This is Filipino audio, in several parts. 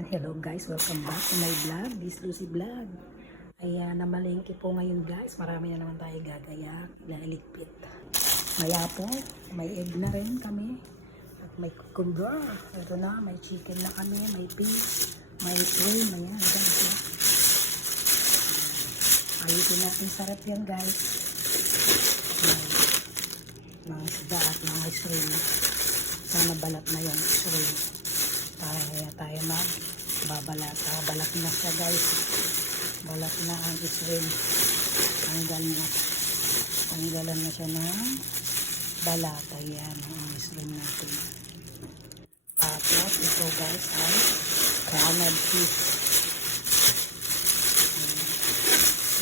Ayan, hello guys, welcome back to my vlog, this Lucy Vlog. Ayan, namalengke po ngayon guys, marami na naman tayo gagayak, ilaligpit. Maya po, may egg na rin kami, at may cucumber, ito na, may chicken na kami, may fish, may shrimp, ayan, guys. Ayusin natin sarap yan guys. Mga isda at mga shrimp. Sana balat na yung shrimp. Kaya tayo magbabalat. Balat na siya guys. Balat na ang shrimp. Tanggalan na siya ng balat. Ayan ang shrimp natin. Tapos ito guys ay canned fish.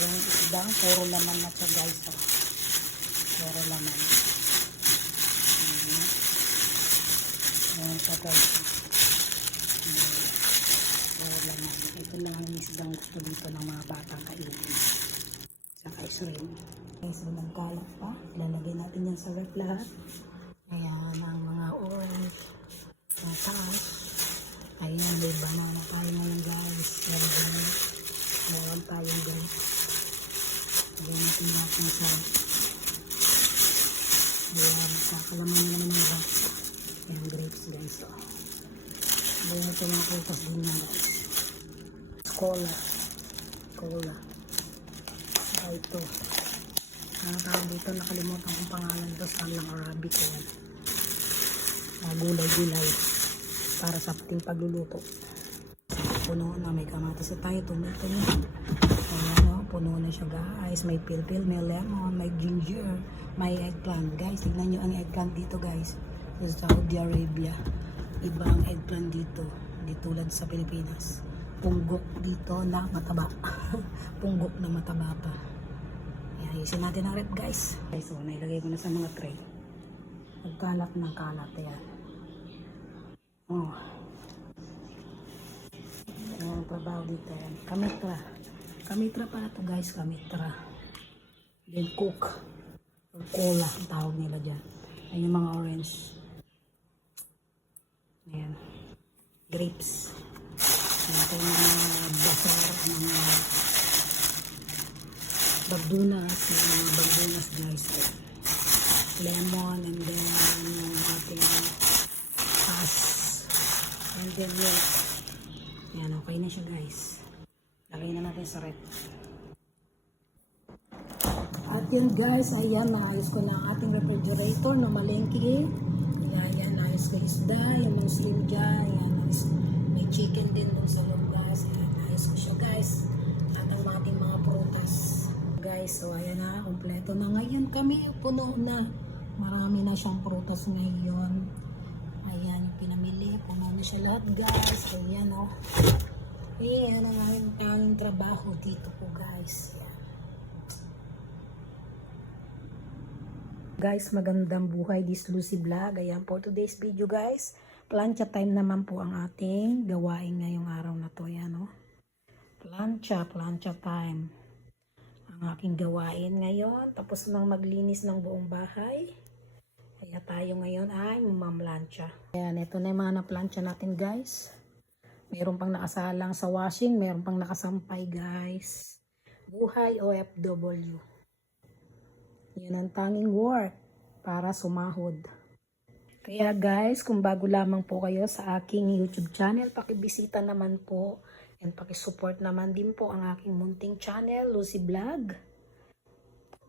Yung isdang puro laman na siya guys. Puro laman. Ayan siya guys. Ito lang ang isdang gusto dito ng mga batang kainin. Saka shrimp. Guys, walang kalat pa. Ilalagay natin yan sa ref lahat. Ayan ang mga orange. Sa taas. Ayan, may banana tayo ngayon guys. Meron tayong guys. Ayan natin lahat ng sarap. Ayan, kakalaman na naman yung box. Ayan, grapes guys. Ayan, ito mga prutas din yan guys. Cola. Saka ito. Ang tawag dito, nakalimutan kong pangalan ito. Salang Arabic. Ayan. Gulay-gulay. Para sa ating pagluluto. Puno na, may kamatis na tayo. Tomato yun. Ayan o, puno na siya guys. May pilpil, may lemon, may ginger, may eggplant. Guys, tignan nyo ang eggplant dito guys. Sa Saudi Arabia. Ibang eggplant dito. Di tulad sa Pilipinas. Punggok dito na mataba. Punggok na mataba pa. Ayan, ayusin natin ang rep guys. Okay, so nailagay ko na sa mga tray. Nagkalat ng kalat. Ayan. Oh. Ayan ang trabaho dito. Ayan. Kamitra pala to guys. Kamitra. Then cook. Or cola. Ang tawag nila dyan. Ayan yung mga orange. Ayan. Grapes. Ito yung mga basar, mga bagdunas, guys. Lemon, and then yung ating pas, and then milk. Ayan, okay na siya guys. Lagay na natin sa rep. At yun guys, ayan, naayos ko na ang ating refrigerator na malengke. Ayan, naayos ko isda, yung mga slim dyan, ayan, may chicken din dun sa loob guys. Ayan, ayos ko siya guys. At ang ating mga prutas. Guys, so ayan na, kompleto na ngayon kami. Puno na. Marami na siyang prutas ngayon. Ayan, yung pinamili. Puno na siya lahat guys. Ayan o. Ayan ang aming trabaho dito po guys. Ayan. Guys, magandang buhay, this Lucy Vlog. Ayan, for today's video guys, plancha time naman po ang ating gawain ngayong araw na to. Ayan o. Plancha time. Ang aking gawain ngayon, tapos nang maglinis ng buong bahay. Kaya tayo ngayon ay mamlancha. Ayan, ito na yung mga na-plancha natin guys. Mayroon pang nakasalang sa washing, mayroon pang nakasampay guys. Buhay OFW. Yan ang tanging work para sumahod. Kaya guys, kung bago lamang po kayo sa aking YouTube channel, pakibisita naman po and pakisupport naman din po ang aking munting channel, Lucy Vlog.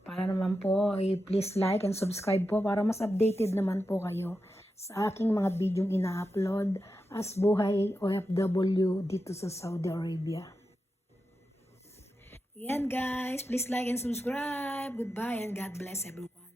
Para naman po, please like and subscribe po para mas updated naman po kayo sa aking mga videong ina-upload as buhay OFW dito sa Saudi Arabia. Yan guys, please like and subscribe. Goodbye and God bless everyone.